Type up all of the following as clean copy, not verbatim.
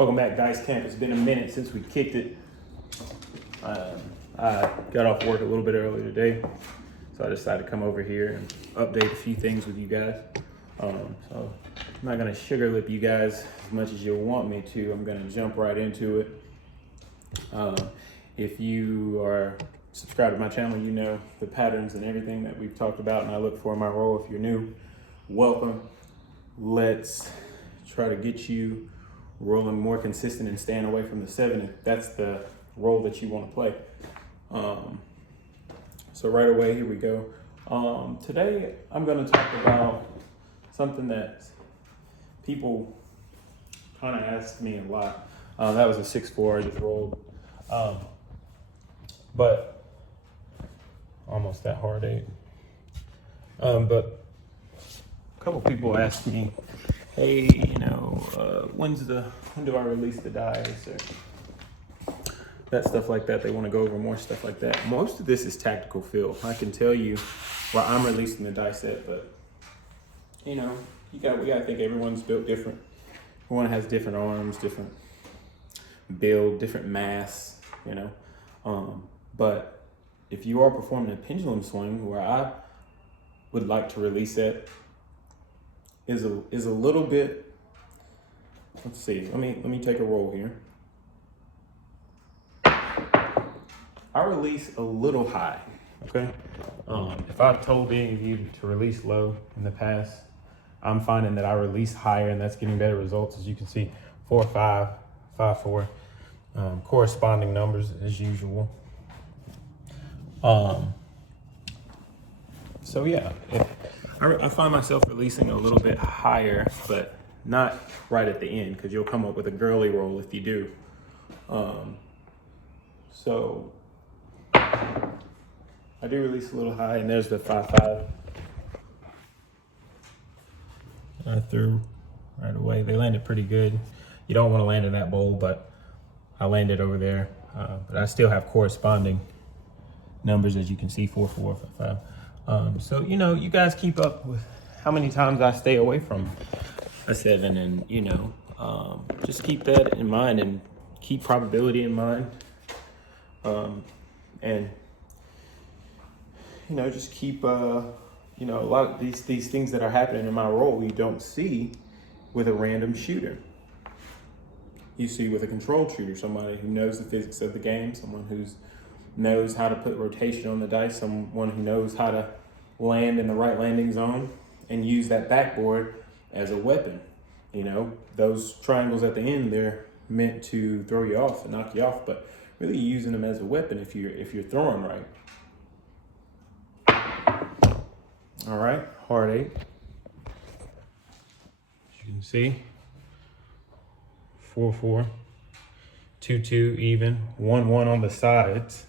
Welcome back, Dice Camp. It's been a minute since we kicked it. I got off work a little bit early today, so I decided to come over here and update a few things with you guys. So I'm not gonna sugar lip you guys as much as you'll want me to. I'm gonna jump right into it. If you are subscribed to my channel, you know the patterns and everything that we've talked about and I look for in my role. If you're new, welcome. Let's try to get you rolling more consistent and staying away from the 7 if that's the role that you want to play. So right away, here we go. Today, I'm going to talk about something that people kind of ask me a lot. That was a 6-4 I just rolled. But almost that hard 8. But a couple people asked me, hey, when do I release the dice, or that stuff like that. They want to go over more stuff like that. Most of this is tactical feel. I can tell you why I'm releasing the dice set, but we gotta think everyone's built different. Everyone has different arms, different build, different mass, But if you are performing a pendulum swing, where I would like to release it is a little bit. Let's see. Let me take a roll here. I release a little high. Okay. If I've told any of you to release low in the past, I'm finding that I release higher, and that's getting better results. As you can see, 4-5, 5-4, corresponding numbers as usual. So yeah, I find myself releasing a little bit higher, but not right at the end, because you'll come up with a girly roll if you do. So I do release a little high, and there's the 5-5. I threw right away. They landed pretty good. You don't want to land in that bowl, but I landed over there. But I still have corresponding numbers, as you can see, 4-4, 5-5. So, you guys keep up with how many times I stay away from a 7, and, just keep that in mind and keep probability in mind. And, just keep, a lot of these things that are happening in my role, you don't see with a random shooter. You see with a controlled shooter, somebody who knows the physics of the game, someone who knows how to put rotation on the dice, someone who knows how to land in the right landing zone and use that backboard as a weapon. Those triangles at the end, they're meant to throw you off and knock you off, but really using them as a weapon if you're throwing right. All right, hard 8. As you can see, 4-4, 2-2 even, 1-1 on the sides.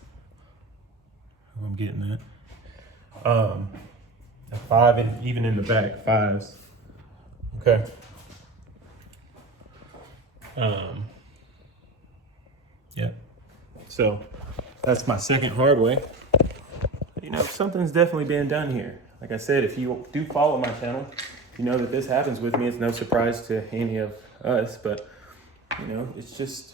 I'm getting that. A 5 and even in the back, 5s. Okay. Yeah. So that's my second hard way. Something's definitely being done here. Like I said, if you do follow my channel, you know that this happens with me. It's no surprise to any of us, but it's just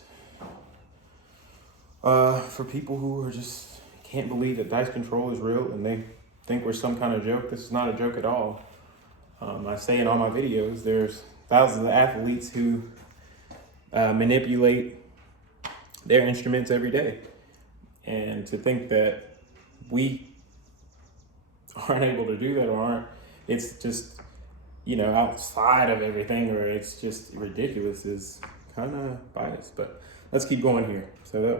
for people who are just can't believe that dice control is real and they think we're some kind of joke. This is not a joke at all. I say in all my videos, there's thousands of athletes who manipulate their instruments every day. And to think that we aren't able to do that, or aren't, it's just, outside of everything, or it's just ridiculous, is kind of biased. But let's keep going here. So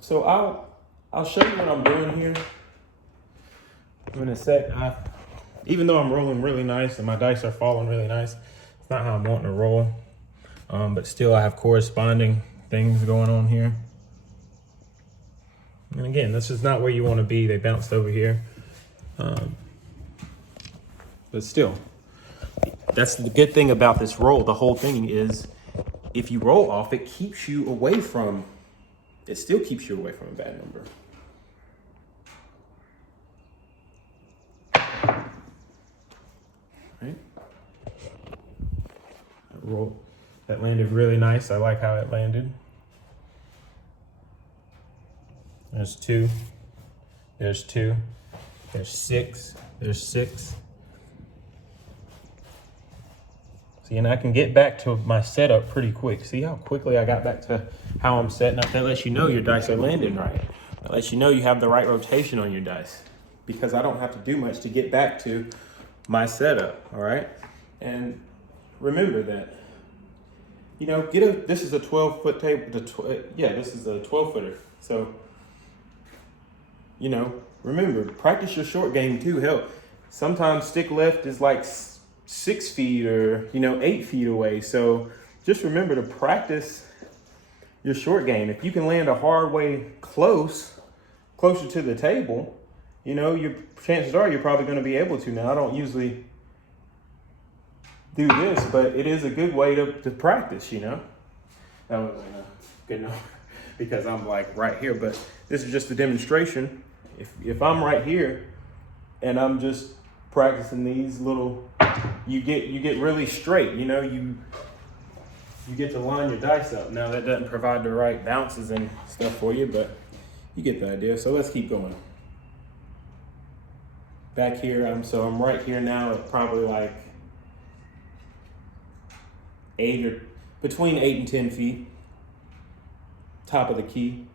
so I'll show you what I'm doing here in a sec. Even though I'm rolling really nice and my dice are falling really nice, it's not how I'm wanting to roll. But still, I have corresponding things going on here. And again, this is not where you want to be. They bounced over here. But still, that's the good thing about this roll. The whole thing is, if you roll off, it still keeps you away from a bad number. Right? That landed really nice. I like how it landed. There's 2. There's 2. There's 6. There's 6. See, and I can get back to my setup pretty quick. See how quickly I got back to how I'm setting up? That lets you know your dice are landing right. That lets you know you have the right rotation on your dice, because I don't have to do much to get back to my setup, all right? And remember that, you know, this is a 12-foot table. This is a 12-footer. So, you know, remember, practice your short game too. Hell, sometimes stick left is like 6 feet or, you know, 8 feet away. So just remember to practice your short game. If you can land a hard way closer to the table, you know, your chances are you're probably going to be able to. Now, I don't usually do this, but it is a good way to practice, you know. That wasn't good enough because I'm like right here, but this is just a demonstration. If I'm right here and I'm just practicing these little, you get really straight, you know, you get to line your dice up. Now that doesn't provide the right bounces and stuff for you, but you get the idea. So let's keep going. Back here, I'm right here now at probably like between 8 and 10 feet. Top of the key.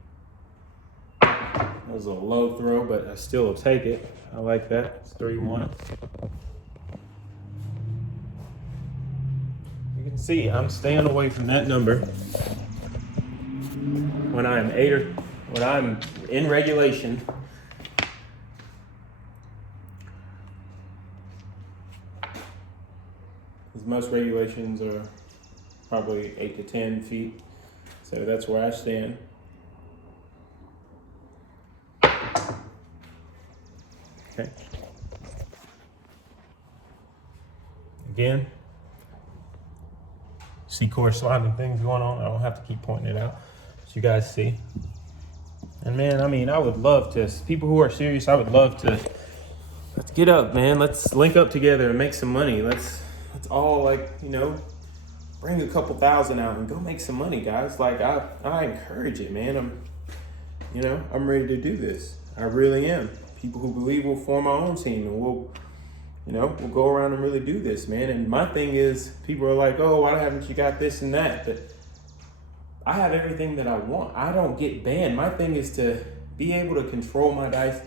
That was a low throw, but I still will take it. I like that. It's 3-1. You can see I'm staying away from that number when I am when I'm in regulation. Because most regulations are probably 8 to 10 feet. So that's where I stand. Okay. Again, see corresponding things going on. I don't have to keep pointing it out, so you guys see. And man, I mean, I would love to, people who are serious, I would love to, let's get up, man. Let's link up together and make some money. Let's all, like, you know, bring a couple thousand out and go make some money, guys. Like, I encourage it, man. I'm ready to do this. I really am. People who believe will form our own team, and we'll go around and really do this, man. And my thing is, people are like, oh, why haven't you got this and that? But I have everything that I want. I don't get banned. My thing is to be able to control my dice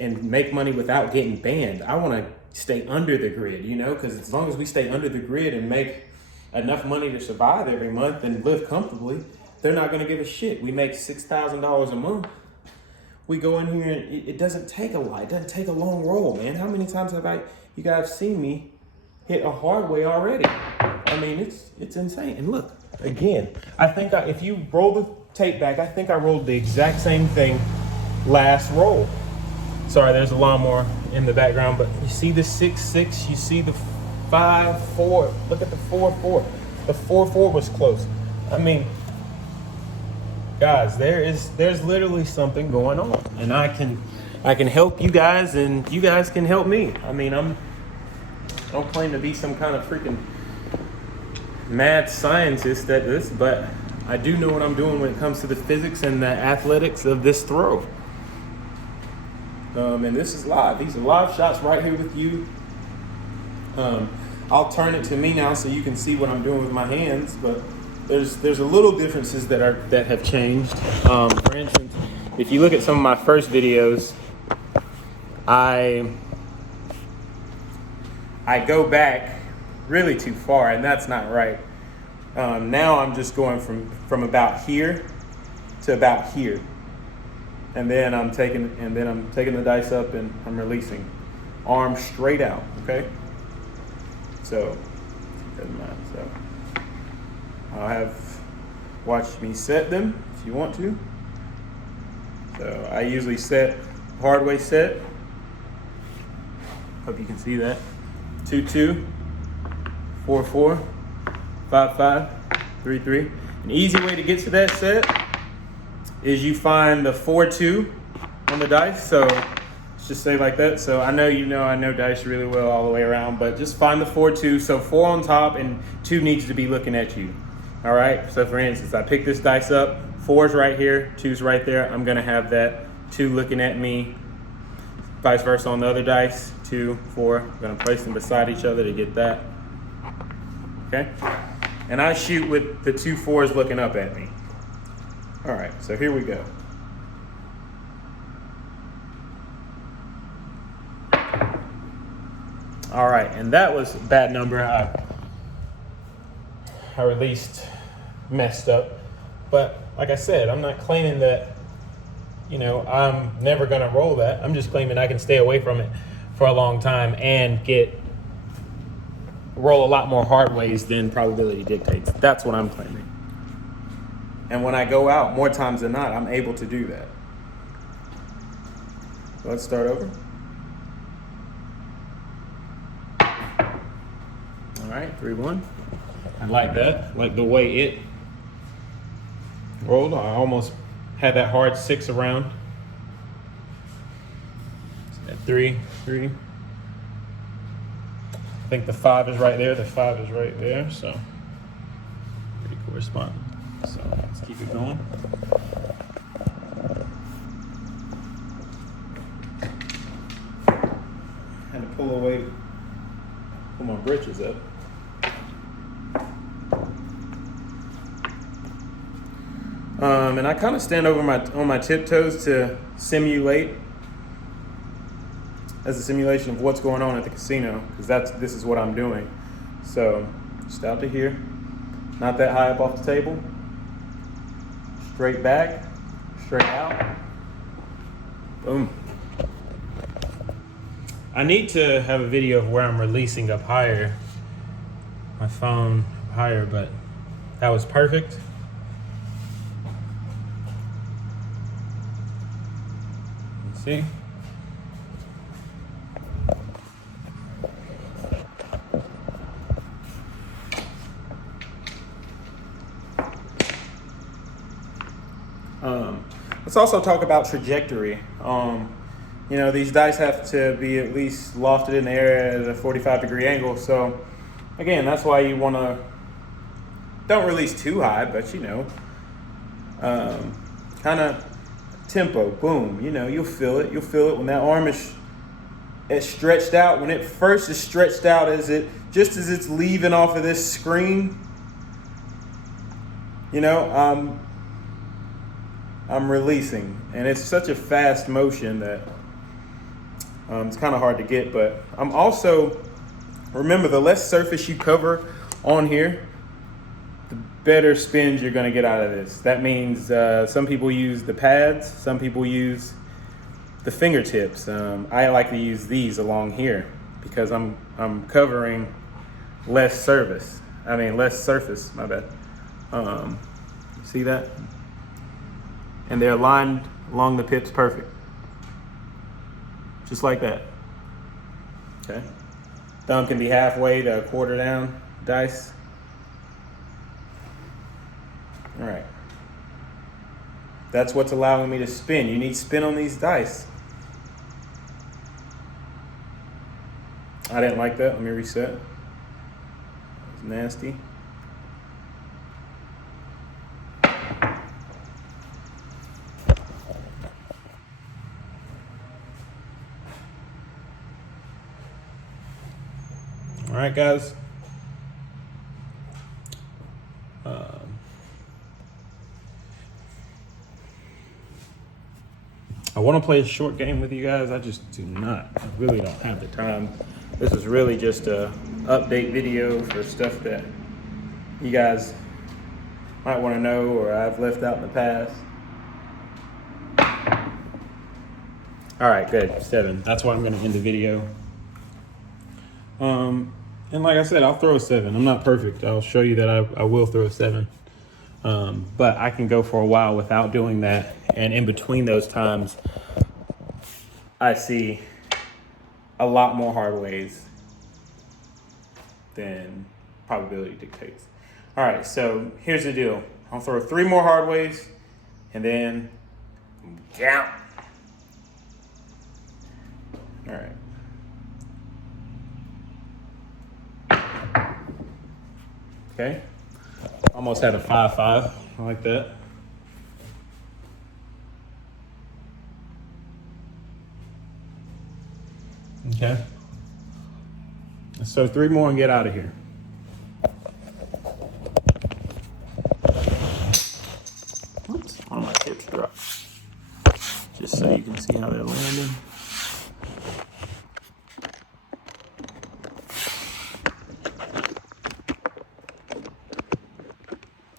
and make money without getting banned. I want to stay under the grid, you know, because as long as we stay under the grid and make enough money to survive every month and live comfortably, they're not going to give a shit. We make $6,000 a month. We go in here and it doesn't take a lot. It doesn't take a long roll, man. How many times have you guys seen me hit a hard way already? I mean, it's insane. And look, again, I think if you roll the tape back, I think I rolled the exact same thing last roll. Sorry, there's a lawnmower in the background, but you see the 6-6, you see the 5-4. Look at the 4-4. The 4-4 was close. I mean, guys, there's literally something going on, and I can help you guys, and you guys can help me. I mean, I don't claim to be some kind of freaking mad scientist at this, but I do know what I'm doing when it comes to the physics and the athletics of this throw. And this is live. These are live shots right here with you. I'll turn it to me now so you can see what I'm doing with my hands, but there's a little differences that have changed. For instance, if you look at some of my first videos, I go back really too far, and that's not right. Now I'm just going from about here to about here, and then I'm taking the dice up and I'm releasing, arm straight out. Okay, so doesn't matter. So I'll have watch me set them if you want to. So I usually set hard way set. Hope you can see that. 2-2, 4-4, 5-5, 3-3. An easy way to get to that set is you find the 4-2 on the dice. So let's just say like that. So I know dice really well all the way around, but just find the 4-2. So 4 on top and 2 needs to be looking at you. All right, so for instance, I pick this dice up, 4's right here, 2's right there. I'm gonna have that 2 looking at me, vice versa on the other dice, 2, 4. I'm gonna place them beside each other to get that, okay? And I shoot with the 2 4's looking up at me. All right, so here we go. All right, and that was a bad number. I released messed up, but like I said, I'm not claiming that, you know, I'm never gonna roll that. I'm just claiming I can stay away from it for a long time and roll a lot more hard ways than probability dictates. That's what I'm claiming. And when I go out, more times than not, I'm able to do that. So let's start over. All right, 3-1. I like that. Like the way it rolled. I almost had that hard 6 around. So 3, 3. I think the 5 is right there. The 5 is right there. So pretty corresponding. So let's keep it going. Had to pull away, pull my britches up. And I kind of stand over on my tiptoes to simulate, as a simulation of what's going on at the casino, because this is what I'm doing. So just out to here, not that high up off the table, straight back, straight out, boom. I need to have a video of where I'm releasing up higher, my phone up higher, but that was perfect. See? Let's also talk about trajectory. You know, these dice have to be at least lofted in the air at a 45-degree angle. So, again, that's why you want to don't release too high, but you know, kind of tempo, boom. You know, you'll feel it. You'll feel it when that arm is stretched out. When it first is stretched out, just as it's leaving off of this screen. You know, I'm releasing, and it's such a fast motion that it's kind of hard to get. But I'm also, remember, the less surface you cover on here, the better spins you're going to get out of this. That means some people use the pads, some people use the fingertips. I like to use these along here because I'm covering less surface. My bad. See that? And they're aligned along the pips perfect. Just like that. Okay. Thumb can be halfway to a quarter down dice. All right. That's what's allowing me to spin. You need spin on these dice. I didn't like that. Let me reset. That was nasty. All right, guys. I want to play a short game with you guys. I just do not. I really don't have the time. This is really just a update video for stuff that you guys might want to know or I've left out in the past. All right, good. 7. That's why I'm going to end the video. And like I said, I'll throw a 7. I'm not perfect. I'll show you that I will throw a 7. But I can go for a while without doing that. And in between those times, I see a lot more hard ways than probability dictates. All right, so here's the deal. I'll throw 3 more hard ways and then down. All right. Okay. Almost had a 5-5. I like that. Okay. So 3 more and get out of here. Oops, one of my tips dropped. Just so you can see how they're landing.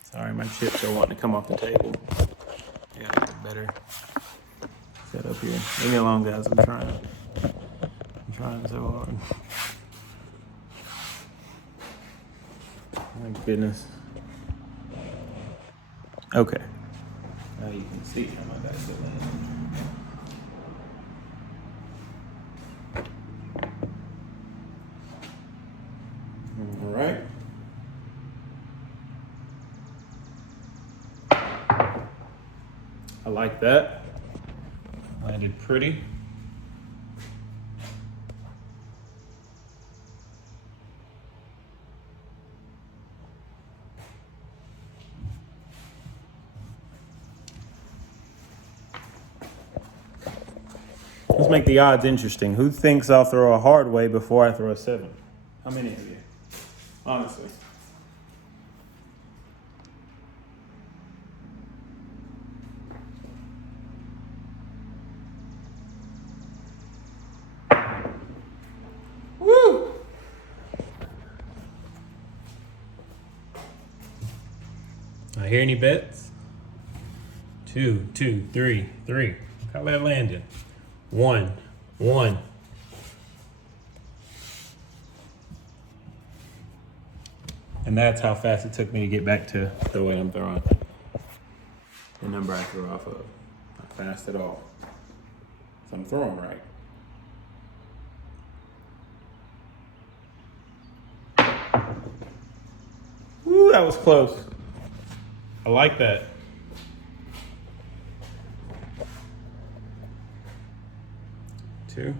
Sorry, my chips are wanting to come off the table. I gotta get better set up here. Leave me alone, guys. I'm trying so hard. My goodness. Okay. Now you can see how I gotta get landed. All right. I like that. Landed pretty. Let's make the odds interesting. Who thinks I'll throw a hard way before I throw a 7? How many of you? Honestly. Woo! I hear any bets? 2, 2, 3, 3. How that landed? 1, 1. And that's how fast it took me to get back to the way I'm throwing. The number I threw off of. Not fast at all. So I'm throwing right. Woo, that was close. I like that. Two.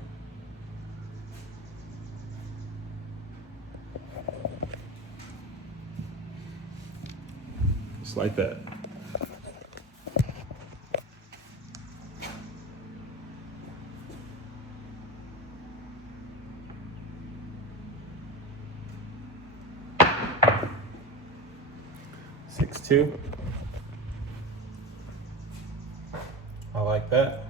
Just like that. Six, 2. I like that.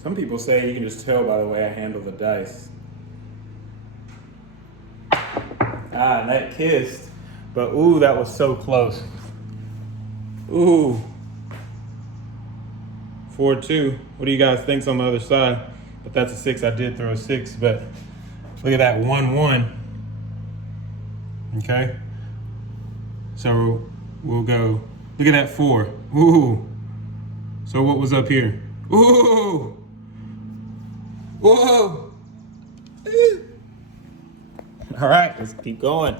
Some people say you can just tell by the way I handle the dice. And that kissed, but ooh, that was so close. Ooh. 4-2. What do you guys think's on the other side? But that's a 6. I did throw a 6, but look at that 1-1. Okay. So we'll go. Look at that 4. Ooh. So what was up here? Ooh. Whoa! All right, let's keep going.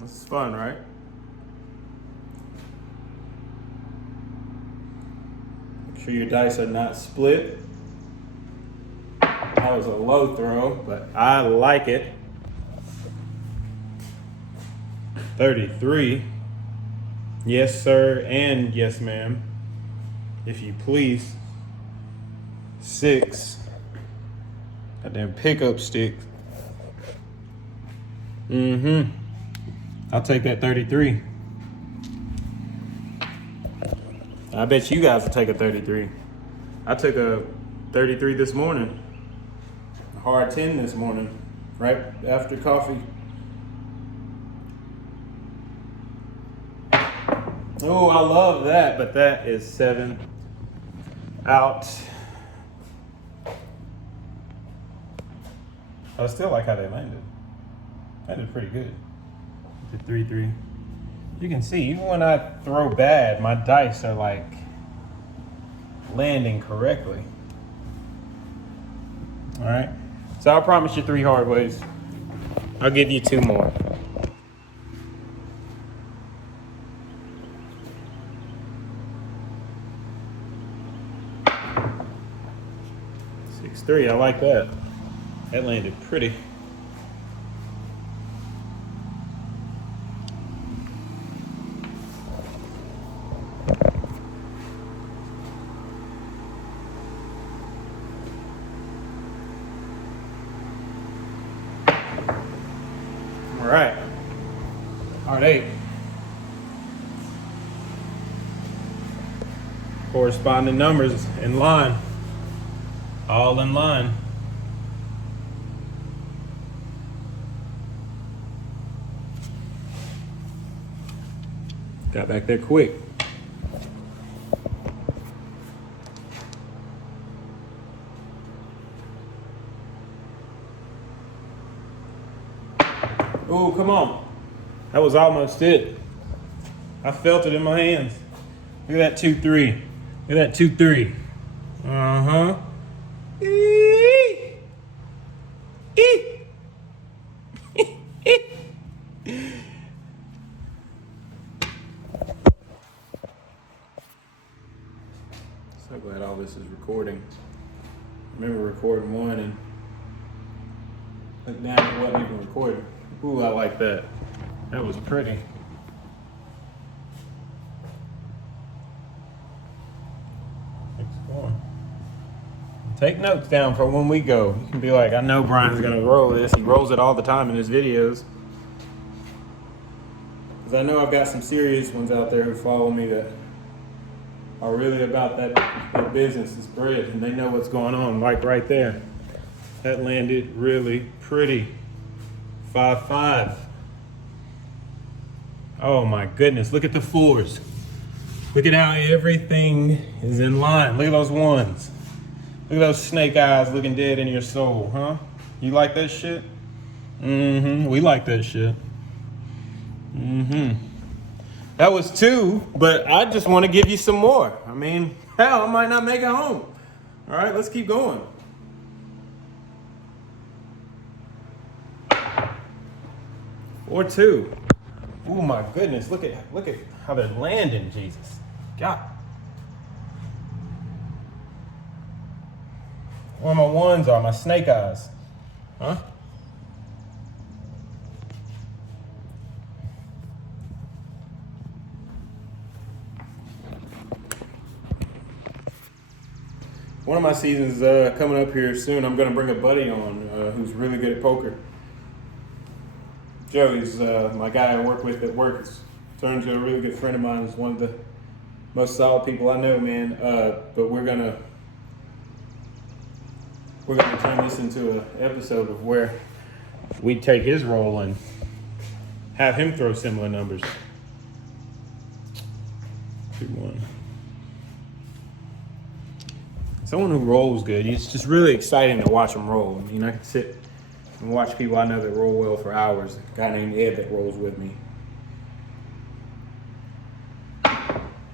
This is fun, right? Make sure your dice are not split. That was a low throw, but I like it. 33. Yes, sir, and yes, ma'am. If you please. 6. Goddamn pickup stick. I'll take that 33. I bet you guys will take a 33. I took a 33 this morning. A hard 10 this morning, right after coffee. Oh, I love that, but that is 7 out. I still like how they landed. Landed pretty good. The 3-3. You can see, even when I throw bad, my dice are like landing correctly. All right. So I promise you 3 hard ways. I'll give you 2 more. 6-3, I like that. That landed pretty. All right, hard 8. Corresponding numbers in line, all in line. Got back there quick. Oh, come on. That was almost it. I felt it in my hands. Look at that 2-3. Look at that 2-3. Uh-huh. So glad all this is recording. I remember recording one and look down, it wasn't even recording. Ooh, I like that. That was pretty. Take notes down for when we go. You can be like, I know Brian's gonna roll this. He rolls it all the time in his videos. Because I know I've got some serious ones out there who follow me that are really about that business, is bread, and they know what's going on. Like right there. That landed really pretty. 5-5. Oh my goodness, look at the 4s. Look at how everything is in line. Look at those 1s. Look at those snake eyes looking dead in your soul, huh? You like that shit? Mm-hmm, we like that shit. Mm-hmm. That was 2, but I just want to give you some more. I mean, hell, I might not make it home. All right, let's keep going. Or 2. Oh my goodness, look at how they're landing, Jesus. God. Where my 1s are, my snake eyes. Huh? One of my seasons coming up here soon. I'm going to bring a buddy on who's really good at poker. Joey's my guy I work with at work. It's turned to a really good friend of mine. He's one of the most solid people I know, man. But we're gonna turn this into an episode of where we take his role and have him throw similar numbers. 2-1. Someone who rolls good. It's just really exciting to watch him roll. I mean, I can sit and watch people I know that roll well for hours. A guy named Ed that rolls with me.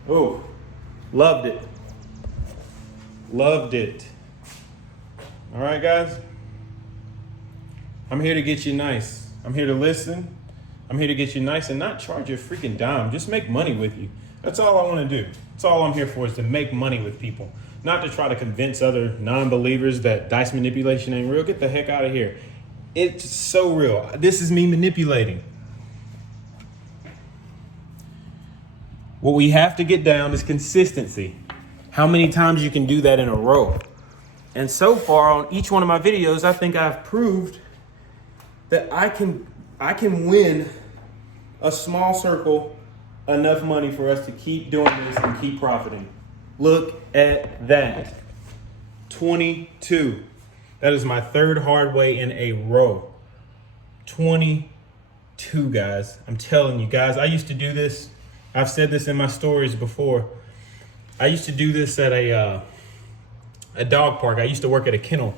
Oh, loved it. Loved it. All right, guys. I'm here to get you nice. I'm here to listen. I'm here to get you nice and not charge you a freaking dime. Just make money with you. That's all I want to do. That's all I'm here for, is to make money with people. Not to try to convince other non-believers that dice manipulation ain't real. Get the heck out of here. It's so real. This is me manipulating. What we have to get down is consistency. How many times you can do that in a row. And so far on each one of my videos, I think I've proved that I can win a small circle enough money for us to keep doing this and keep profiting. Look at that. 22. That is my 3rd hard way in a row. 22, guys. I'm telling you, guys, I used to do this. I've said this in my stories before. I used to do this at a dog park. I used to work at a kennel,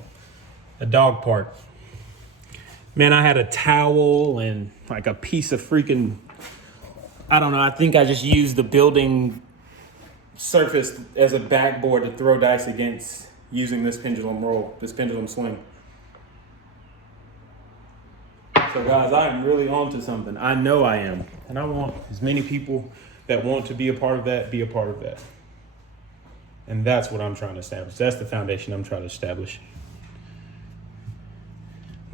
a dog park. Man, I had a towel and like a piece of freaking, I don't know, I think I just used the building surface as a backboard to throw dice against using this pendulum roll, this pendulum swing. So guys, I am really onto something. I know I am. And I want as many people that want to be a part of that, be a part of that. And that's what I'm trying to establish. That's the foundation I'm trying to establish.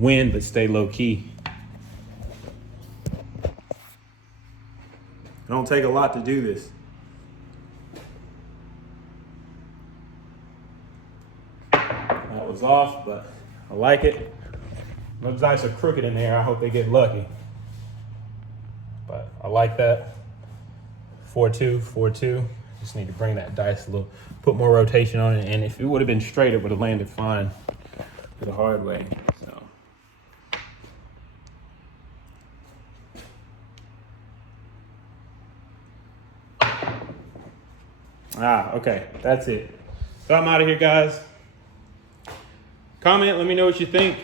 win, but stay low key. It don't take a lot to do this. That was off, but I like it. Those dice are crooked in there. I hope they get lucky. But I like that. 4-2, 4-2. Just need to bring that dice a little, put more rotation on it. And if it would have been straight, it would have landed fine the hard way. So. Okay, that's it. So I'm out of here, guys. Comment, let me know what you think.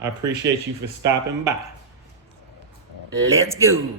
I appreciate you for stopping by. Let's go.